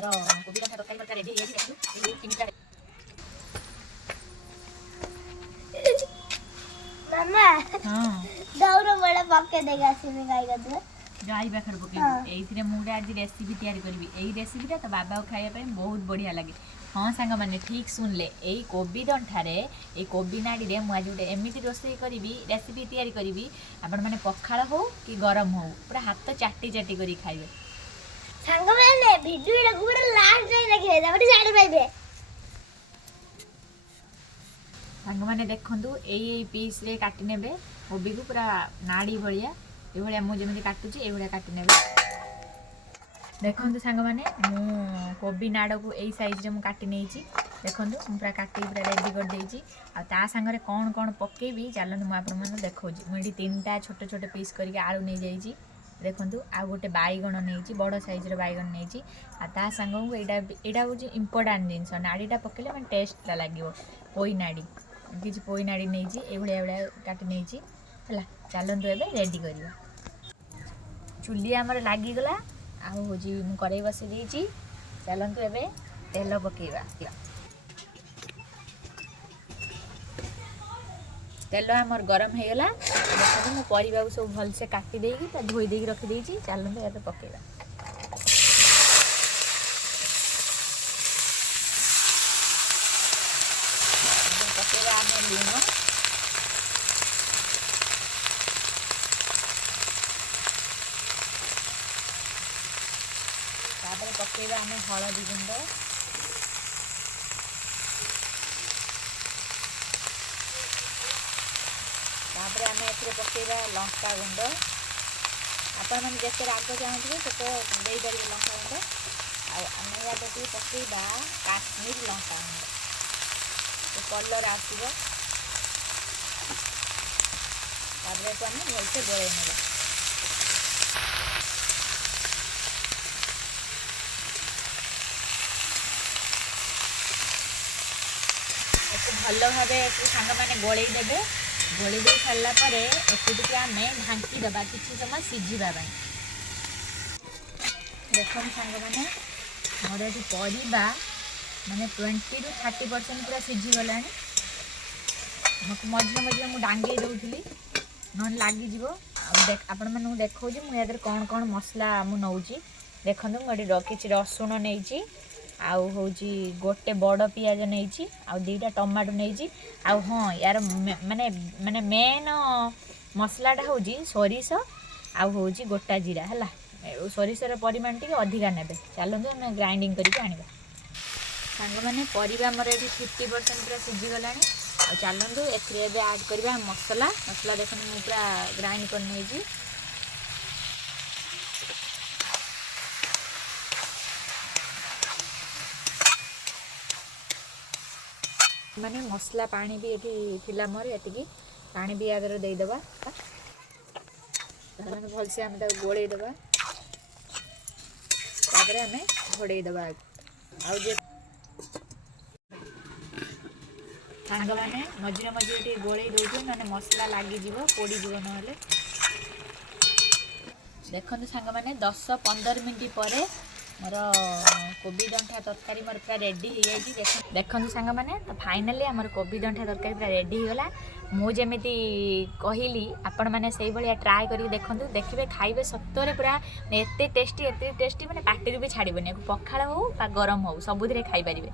कोबी दंठा तरकारी मरका रेडी हे तीनटा मामा हां दौड़ बड़ा पक्के देगा सिमी गाय गदे गाई पाखर पके एइथिरे मुडे आज रेसिपी तैयारी करबी एई रेसिपीटा तो बाबा को खाइया ପାଇଁ बहुत बढ़िया लगे। हाँ सांग मैंने ठीक सुनले एई कोबी दंठारे एई कोबी नाड़ी रे मु आज गोटे एमिति रोषेई करी रेसिपी तैयारी करी आपण माने पखाळ हो कि गरम हो पूरा हाथ चाटी चाटी करी खाइबे। सांग मैंने वीडियो को पूरा लास्ट जाय देखिबे तापर जानि पाइबे। सांग माने देखंतु एई पीस रे काटी नेबे कोबी को पूरा नाड़ी भलिया ए भलिया मु जेमिति काटुची ए भलिया काटी नेबे। देखो सांग मैंने मु कोबी नाड़ को यही साइज रे मु काटी नहीं देखो मु पूरा काटी पूरा रेडी कर देइची आ ता संगे कौन कौन पकेबी चलनु मु आपन मन देखौची मुडी तीनटा छोटे छोटे पीस करके आलू नहीं जाइची देखंतु आ गोटे बैगण नहीं बड़ साइज रे बैगण नहीं आ ता संग एटा होची इंपोर्टेंट जिंस नाड़ीटा पकेले मन टेस्ट ला लागिवो पोई नाड़ी किछि पोई नाड़ी नहीं ए भलिया भलिया काटी नहीं हला चलनु एबे रेडी करिवा। चुली हमर लागी गला आउ हूँ मु कड़ाई बसई देती चलतु एबे तेल पकेवा तेल आमर गरम हो गला देखो मु परिबा को सब भल से काटी देकी धोई देकी रखी देती चलतु एबे पकेवा। पकेवा आमे लूण तापर पकेवा आमे हळदी गुंड तापर आमे एथरे पकेवा लंका गुंड आपण माने जेते राग चाहते तो दे दे लंका गुंड आ आमे या तो पकेवा काश्मीर लंका गुंड तो कलर आसीबो तापर को आमे भलसे गोळेई नेबा। भल भाव सांग मैंने गोल देवे गोल दे सारा पर आम ढांकी दबा किसी समय सीझापी देख सांग मैंने मोर ये परिबा माने 20 ରୁ 30% पूरा सीझीगला मझे मझे मुझे डांगे दूसरी न लगिज आपण मैं देखा मुझे कौन कौन मसला मुझे देखो मुझे किसी रसुण नहीं आउ हूँ गोटे बड़ पियाज नहीं आउ दीटा टमाटो नहीं आउ हाँ यार माने माने मेन मसलाटा हूँ सोरिष आउ हूँ गोटा जीरा है सोरिषर परिमाण टी अधिका ने चलते आम ग्राइंडिंग करके आने सांग मैंने परिबा मोर ये 50% पूरा सीझीगला चलतु ए आड करवा मसला मसला देख मुझे पूरा ग्राइंड कर नहीं माने मसला पानी भी ये मोर ये पानी भी आदर देदेबा भलसे आम गोड़े दबा आम घोड़े दबा आउ सांग मैंने मझे मझे गोड़े दौर ना मसला लगिज पोड़ीज ना देखो सांग मैंने 10-15 मिनट पर मोर कोबी दंठा तरकारी मोर पूरा रेडी हो जाए देखो सांग मैंने तो फाइनाली आमर कोबी दंठा तरकारी पूरा रेडी होगा मुझे कहली आपण मैंने से भाया ट्राए करके देखूँ देखिए खाइबे सतरे पूरा एत टेस्टी माने पार्टी भी छाड़बनी पखाड़ हो गरम हो सबुधे खाई पारे।